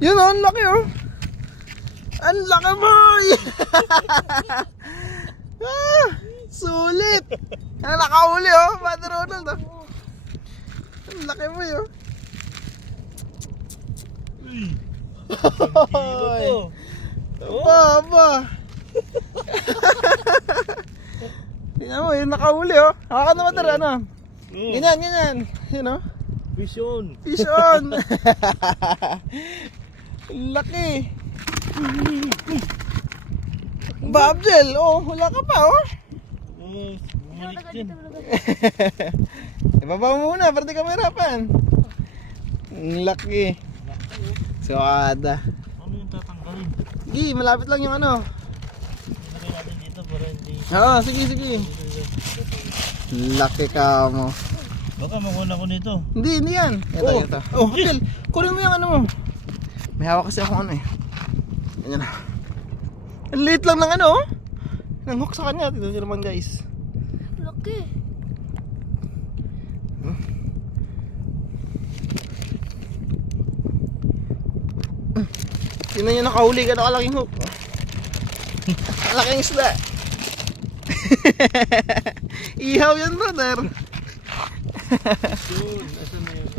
Yun oh, ang laki oh. Ang laki boy. Ah, sulit. Ang nakahuli oh, Father Ronald oh. Ang laki boy oh. Hoy. Aba. Tingnan mo, yung nakahuli oh. Hawakan naman tara, ano? Ganyan. Yun oh. Fish on. Fish on. Laki. Babjel, oh, wala ka pa oh. Bumalik din. Ibaba mo muna, para di ka mahirapan. Ang laki. Suada. Ano yung tatanggalin? Sige, malapit lang yung ano. Lagay natin dito para hindi... Oo, sige. Laki ka mo. Baka makuha ko nito. Hindi yan. Ito. Oh, Abjel, kunin mo yung ano mo. May hawak kasi akong ano eh. Ganyan na. Ang liit lang ng ano oh. Ng hook sa kanya. Tignan nyo naman guys. Laki. Tignan nyo nakahuli ka na kalaking hook. Malaking isda. Ihaw yan brother. Yun, asan na yun?